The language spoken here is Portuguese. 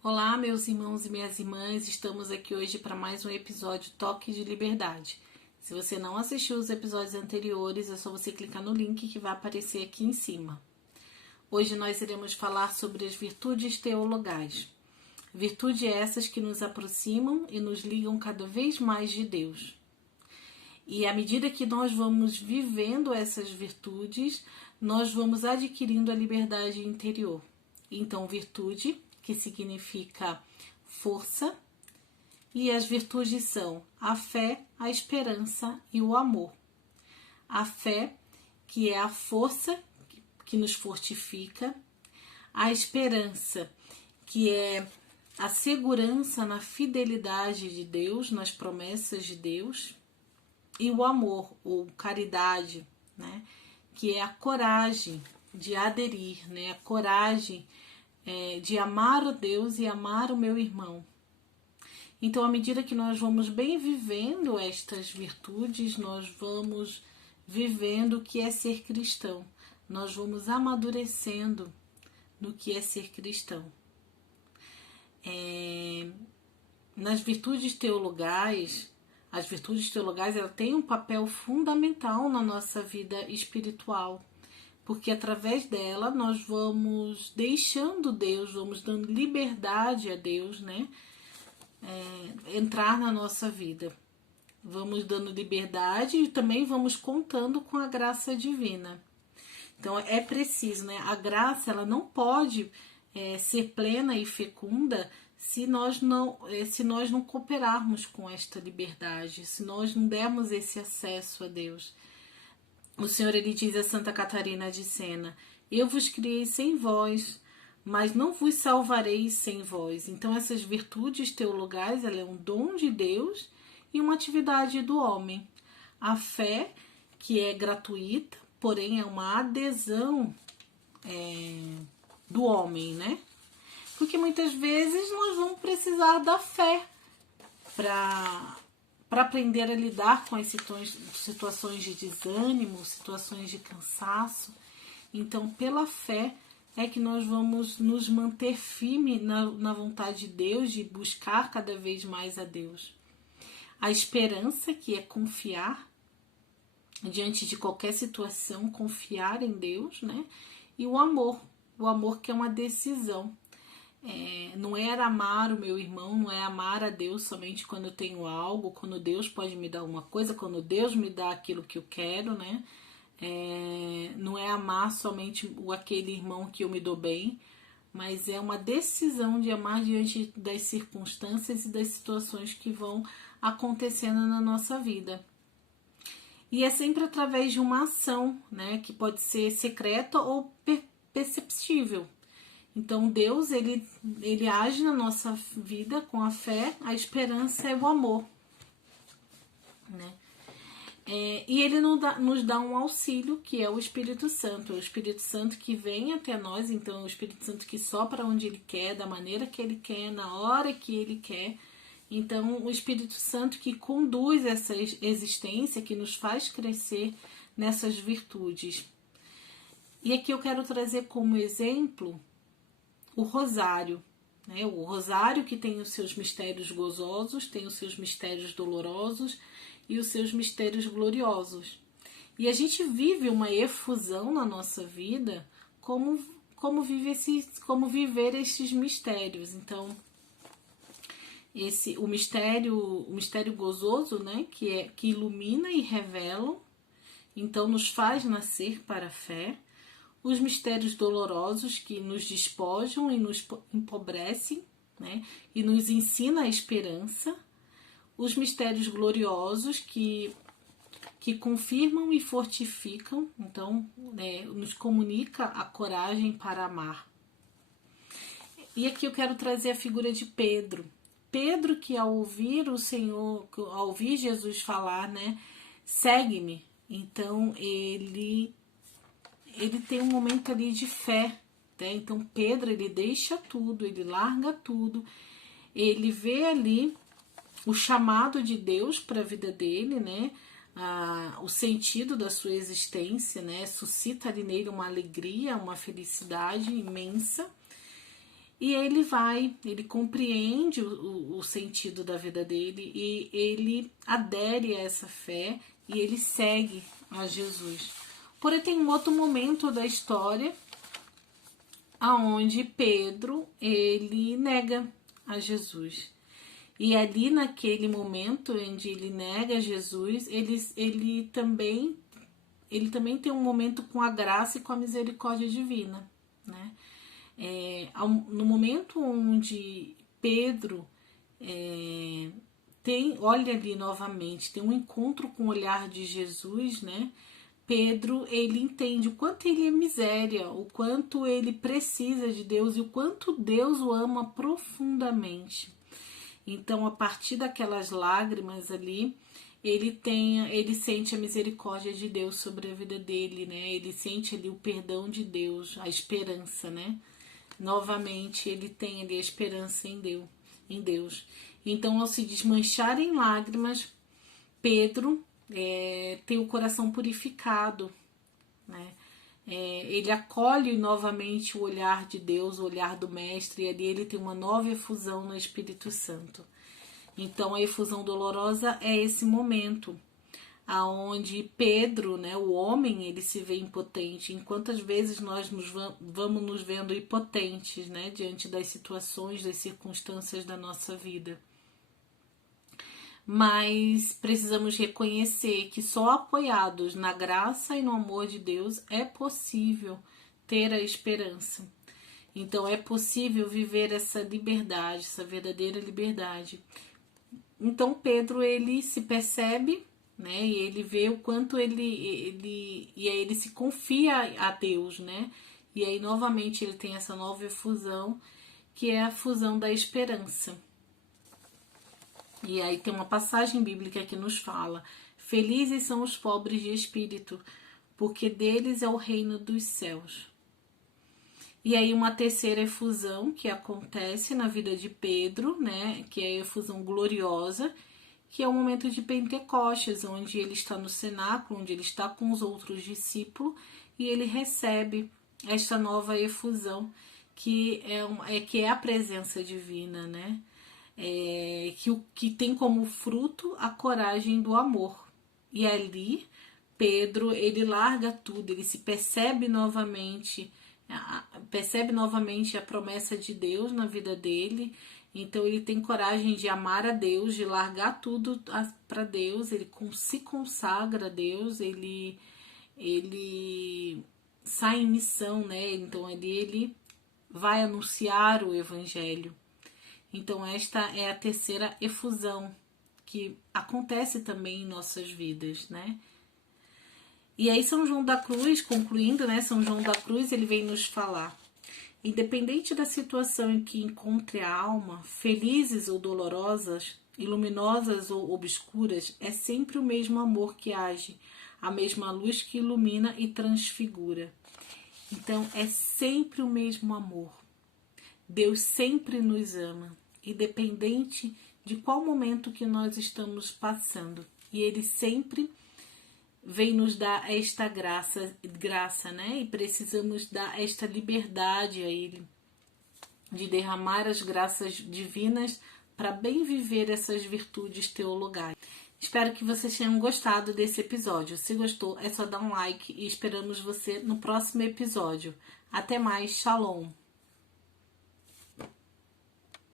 Olá, meus irmãos e minhas irmãs, estamos aqui hoje para mais um episódio Toque de Liberdade. Se você não assistiu os episódios anteriores, é só você clicar no link que vai aparecer aqui em cima. Hoje nós iremos falar sobre as virtudes teologais. Virtudes essas que nos aproximam e nos ligam cada vez mais de Deus. E à medida que nós vamos vivendo essas virtudes, nós vamos adquirindo a liberdade interior. Então, virtude, que significa força, e as virtudes são a fé, a esperança e o amor. A fé, que é a força que nos fortifica, a esperança, que é a segurança na fidelidade de Deus, nas promessas de Deus, e o amor, ou caridade, né? Que é a coragem de aderir, né? A coragem de amar a Deus e amar o meu irmão. Então, à medida que nós vamos bem vivendo estas virtudes, nós vamos vivendo o que é ser cristão. Nós vamos amadurecendo no que é ser cristão. Nas virtudes teologais, as virtudes teologais elas têm um papel fundamental na nossa vida espiritual, porque através dela nós vamos deixando Deus, vamos dando liberdade a Deus, né? Entrar na nossa vida. Vamos dando liberdade e também vamos contando com a graça divina. Então é preciso, né? A graça ela não pode ser plena e fecunda se nós não cooperarmos com esta liberdade, se nós não dermos esse acesso a Deus. O Senhor ele diz a Santa Catarina de Sena: eu vos criei sem vós, mas não vos salvarei sem vós. Então essas virtudes teologais ela é um dom de Deus e uma atividade do homem. A fé, que é gratuita, porém é uma adesão do homem, né? Porque muitas vezes nós vamos precisar da fé para aprender a lidar com as situações de desânimo, situações de cansaço. Então, pela fé é que nós vamos nos manter firmes na vontade de Deus, de buscar cada vez mais a Deus. A esperança, que é confiar diante de qualquer situação, confiar em Deus, né? E o amor que é uma decisão. Não é amar o meu irmão, não é amar a Deus somente quando eu tenho algo, quando Deus pode me dar uma coisa, quando Deus me dá aquilo que eu quero, né? Não é amar somente aquele irmão que eu me dou bem, mas é uma decisão de amar diante das circunstâncias e das situações que vão acontecendo na nossa vida. E é sempre através de uma ação, né? Que pode ser secreta ou perceptível. Então Deus ele age na nossa vida com a fé, a esperança e o amor, né? E ele nos dá um auxílio que é o Espírito Santo. É o Espírito Santo que vem até nós, então é o Espírito Santo que sopra onde ele quer, da maneira que ele quer, na hora que ele quer. Então o Espírito Santo que conduz essa existência, que nos faz crescer nessas virtudes. E aqui eu quero trazer como exemplo o rosário, né? O rosário que tem os seus mistérios gozosos, tem os seus mistérios dolorosos e os seus mistérios gloriosos. E a gente vive uma efusão na nossa vida como viver esses mistérios. Então, o mistério gozoso, né? Que ilumina e revela, então nos faz nascer para a fé. Os mistérios dolorosos que nos despojam e nos empobrecem, né? E nos ensina a esperança. Os mistérios gloriosos que confirmam e fortificam, então nos comunica a coragem para amar. E aqui eu quero trazer a figura de Pedro. Pedro que ao ouvir o Senhor, ao ouvir Jesus falar, né? Segue-me. Então ele tem um momento ali de fé, né? Então Pedro ele deixa tudo, ele larga tudo, ele vê ali o chamado de Deus para a vida dele, né? O sentido da sua existência, né? Suscita ali nele uma alegria, uma felicidade imensa. E ele compreende o sentido da vida dele e ele adere a essa fé e ele segue a Jesus. Porém, tem um outro momento da história aonde Pedro, ele nega a Jesus. E ali naquele momento onde ele nega Jesus, ele também tem um momento com a graça e com a misericórdia divina, né? No momento onde Pedro olha ali novamente, tem um encontro com o olhar de Jesus, né? Pedro, ele entende o quanto ele é miséria, o quanto ele precisa de Deus e o quanto Deus o ama profundamente. Então, a partir daquelas lágrimas ali, ele sente a misericórdia de Deus sobre a vida dele, né? Ele sente ali o perdão de Deus, a esperança, né? Novamente, ele tem ali a esperança em Deus. Então, ao se desmanchar em lágrimas, Pedro tem o coração purificado, né? Ele acolhe novamente o olhar de Deus, o olhar do Mestre, e ali ele tem uma nova efusão no Espírito Santo. Então, a efusão dolorosa é esse momento aonde Pedro, né, o homem, ele se vê impotente. Em quantas vezes nós vamos nos vendo impotentes, né, diante das situações, das circunstâncias da nossa vida. Mas precisamos reconhecer que só apoiados na graça e no amor de Deus é possível ter a esperança. Então é possível viver essa liberdade, essa verdadeira liberdade. Então Pedro, ele se percebe, né, e ele vê o quanto e aí ele se confia a Deus, né? E aí novamente ele tem essa nova efusão, que é a fusão da esperança. E aí tem uma passagem bíblica que nos fala: felizes são os pobres de espírito, porque deles é o reino dos céus. E aí uma terceira efusão que acontece na vida de Pedro, né, que é a efusão gloriosa, que é o momento de Pentecostes, onde ele está no cenáculo, onde ele está com os outros discípulos e ele recebe esta nova efusão, que é a presença divina, né? Que tem como fruto a coragem do amor. E ali Pedro, ele larga tudo, ele se percebe novamente a promessa de Deus na vida dele. Então ele tem coragem de amar a Deus, de largar tudo para Deus, ele se consagra a Deus, ele sai em missão, né? Então ele vai anunciar o evangelho. Então esta é a terceira efusão que acontece também em nossas vidas, né? E aí São João da Cruz, concluindo, né? São João da Cruz, ele vem nos falar: independente da situação em que encontre a alma, felizes ou dolorosas, iluminosas ou obscuras, é sempre o mesmo amor que age, a mesma luz que ilumina e transfigura. Então é sempre o mesmo amor. Deus sempre nos ama, independente de qual momento que nós estamos passando. E Ele sempre vem nos dar esta graça, né? E precisamos dar esta liberdade a Ele, de derramar as graças divinas para bem viver essas virtudes teologais. Espero que vocês tenham gostado desse episódio. Se gostou, é só dar um like e esperamos você no próximo episódio. Até mais, Shalom!